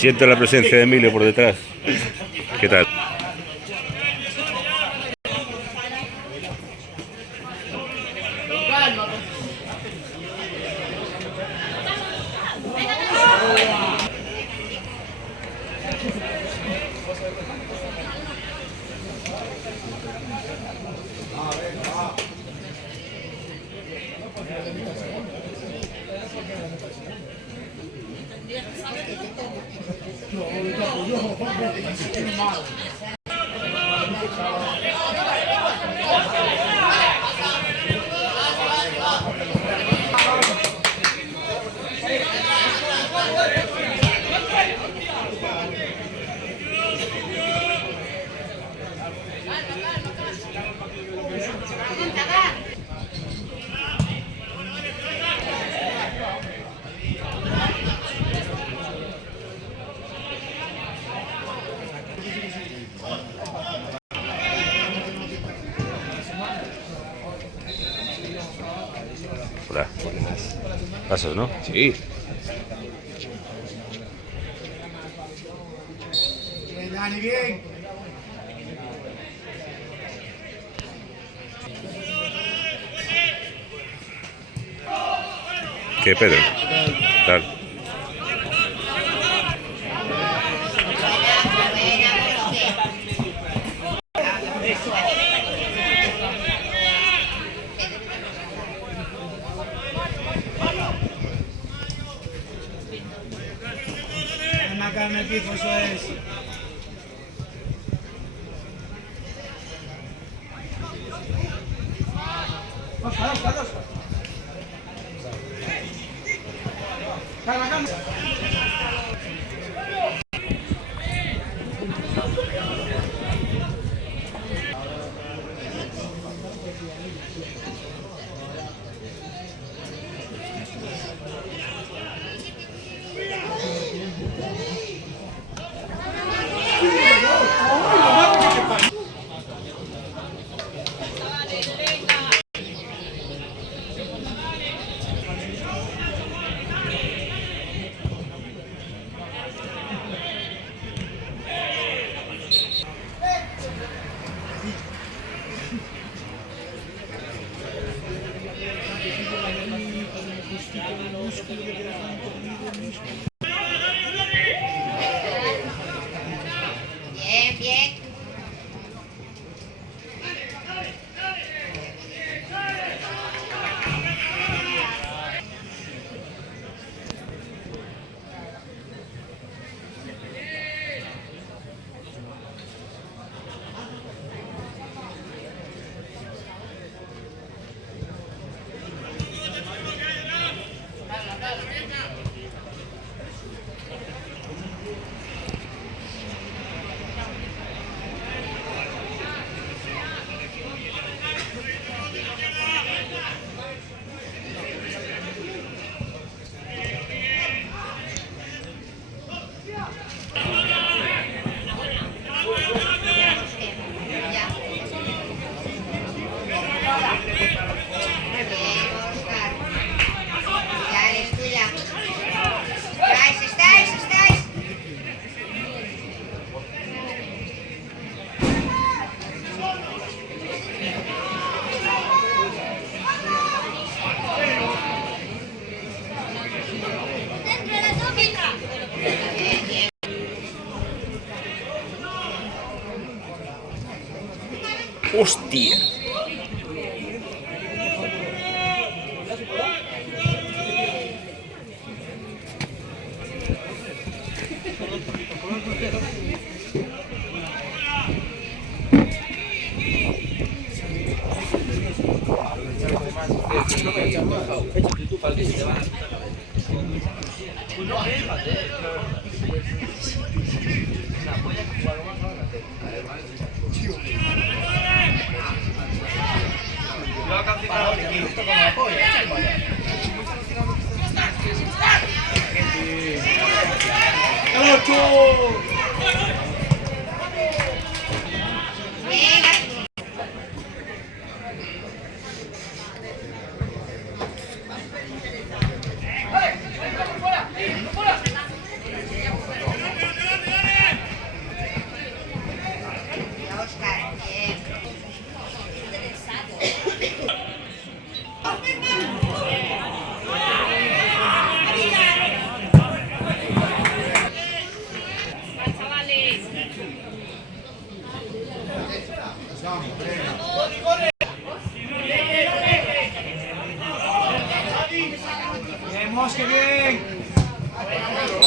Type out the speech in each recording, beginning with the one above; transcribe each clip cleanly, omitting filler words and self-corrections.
Siento la presencia de Emilio por detrás. ¿Qué tal? Hola. Pasas, ¿no? Sí. Dani, bien. ¿Qué, Pedro? Tal. Una carne pico, eso es. Bien, bien. Ya eres tuya. Estáis. Dentro de la tópica. Bien, bien. ¡Hostia!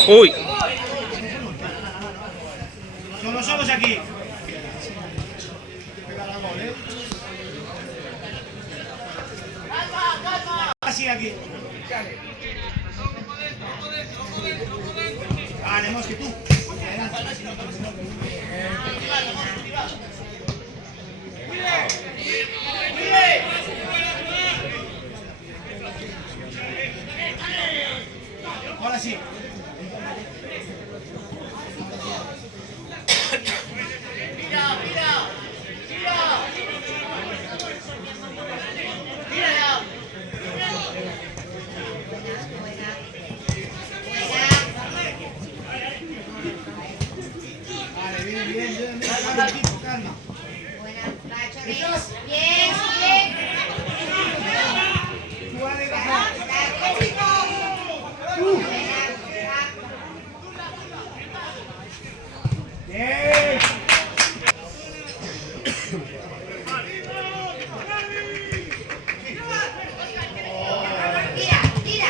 Uy. Solo somos aquí. Así aquí. Vale, Mosque, tú. Ahora sí. Vale, bien. Calma, equipo, calma. Bien, bien. Tú vale, baja. Bien. Tira, tira.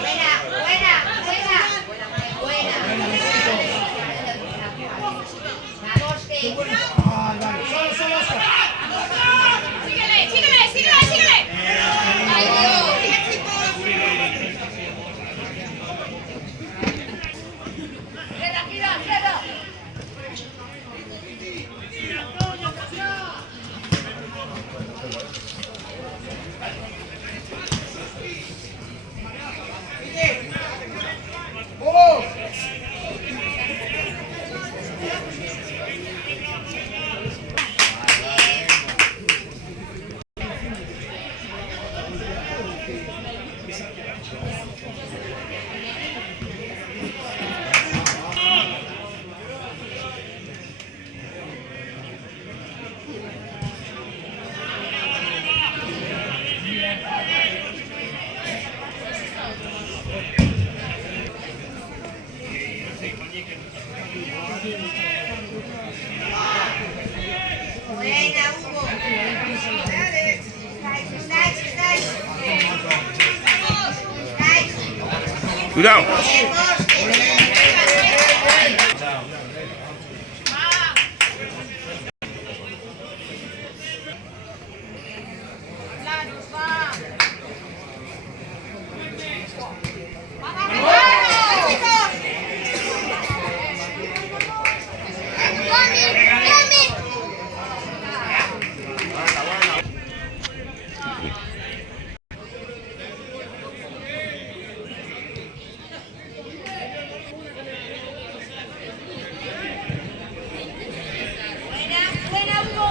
Buena. Vamos, Vale. Solo. síguele. Ay, Dios. Gira. ¡Oh! Buena, Hugo. Nice. Cuidado. Buena, Hugo.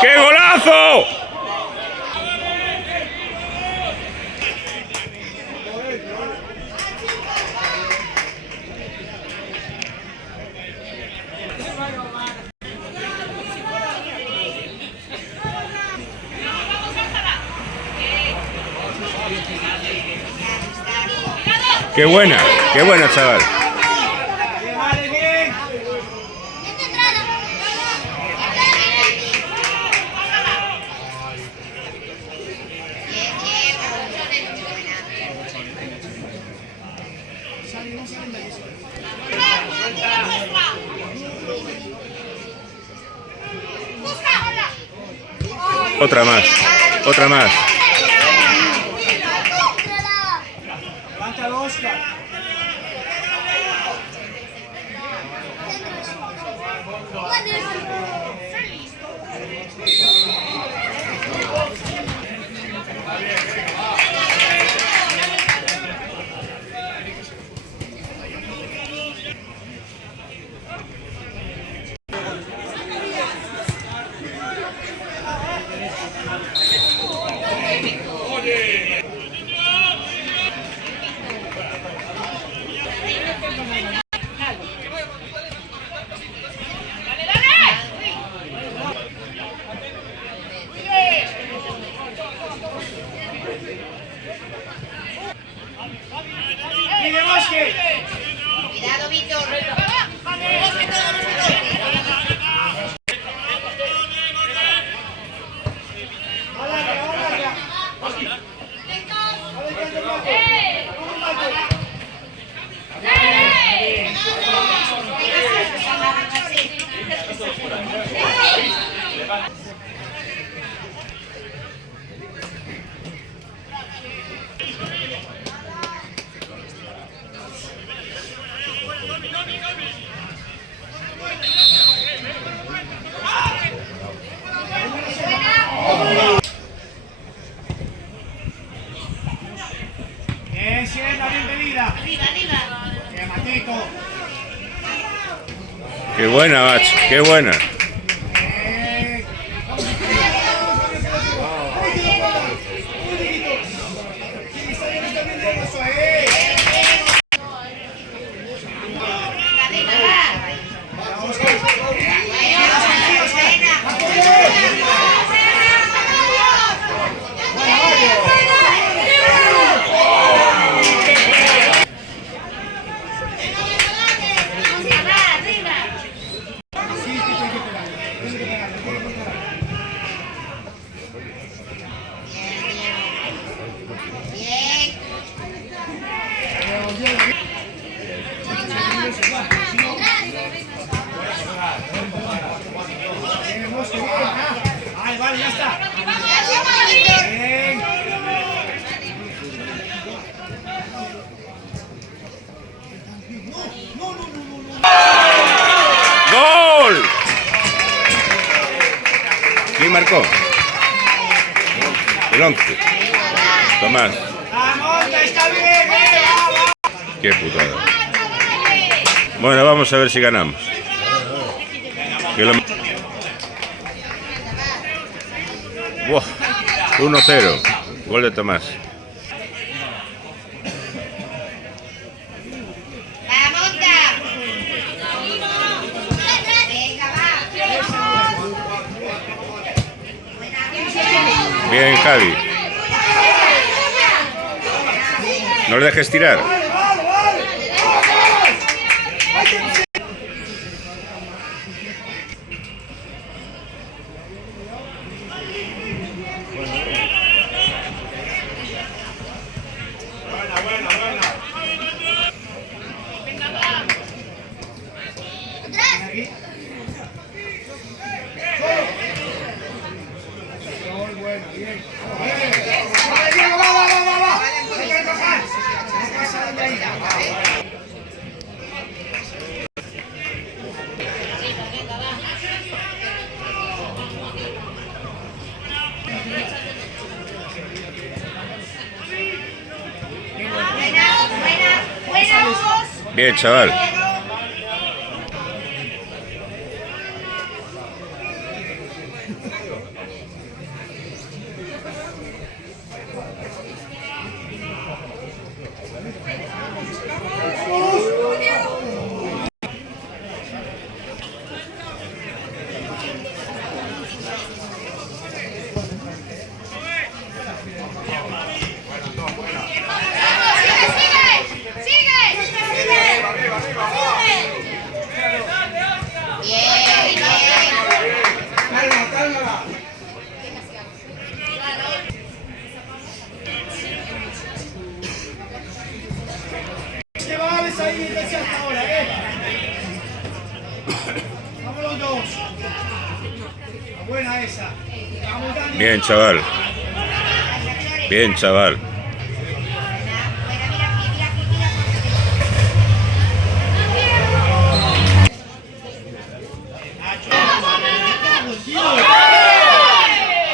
¡Qué golazo! Qué buena, chaval. Vale, bien. Bien centrado. Otra más. Levántalo, Oscar. Vázquez. Cuidado, Víctor. Bien, Siena, bienvenida. Arriba, arriba. Bien, Matito. Qué buena, macho. Qué buena. Ay, vale, ya está. Bien. ¡Gol! ¿Quién marcó? El 11. Tomás. Vamos, está bien, vamos. Qué putada. Bueno, vamos a ver si ganamos. Que lo... Buah, 1-0. Gol de Tomás. Bien, Javi. No le dejes tirar. Bien, chaval. Chavales ahí, empecé hasta ahora, Vamos los dos. Buena esa. Vamos, Dani. Bien, chaval. Bien, chaval.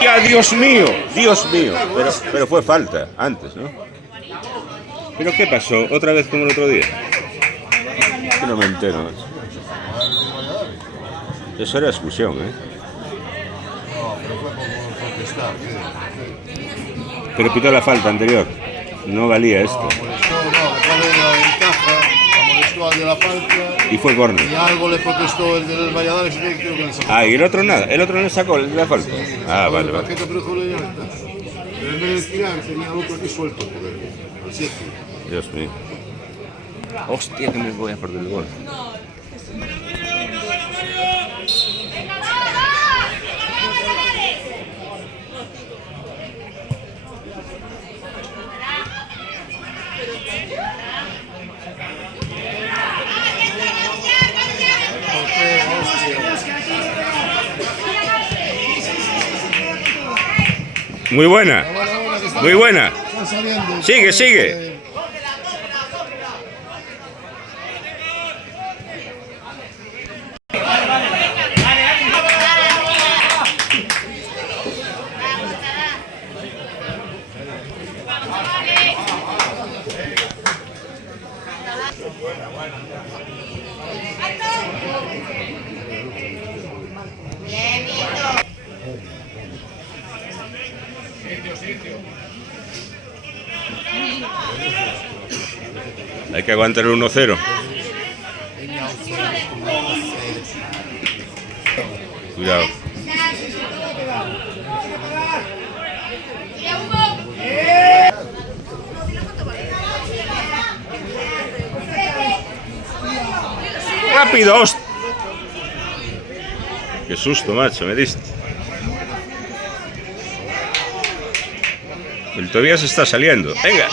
¡Ya, Dios mío! Dios mío. Pero fue falta antes, ¿no? ¿Pero qué pasó? ¿Otra vez como el otro día? Que no me entero. Eso era expulsión, ¿eh? No, pero fue por protestar. Pero pitó la falta anterior. No valía esto. Molestó, no, después de la ventaja, molestó al de la falta. Y fue córner. Y algo le protestó el del Valladares y creo que le sacó. Ah, y el otro nada. El otro no sacó la falta. Ah, vale, vale. Pero en vez de tirar, tenía el otro aquí suelto. Al 7. Dios mío. Hostia, que me voy a perder el gol. Muy buena. Muy buena. Están saliendo. Sigue, sigue. Hay que aguantar el 1-0. Cuidado. ¡Rápido! ¡Host! ¡Qué susto, macho! Me diste. El todavía se está saliendo. ¡Venga!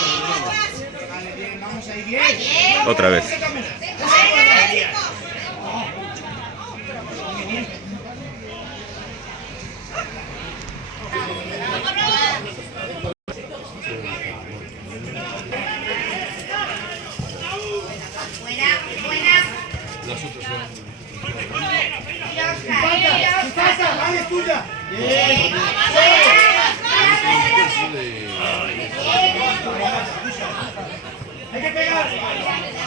Otra vez. ¡Vale, es tuya! ¡Hay que pegar!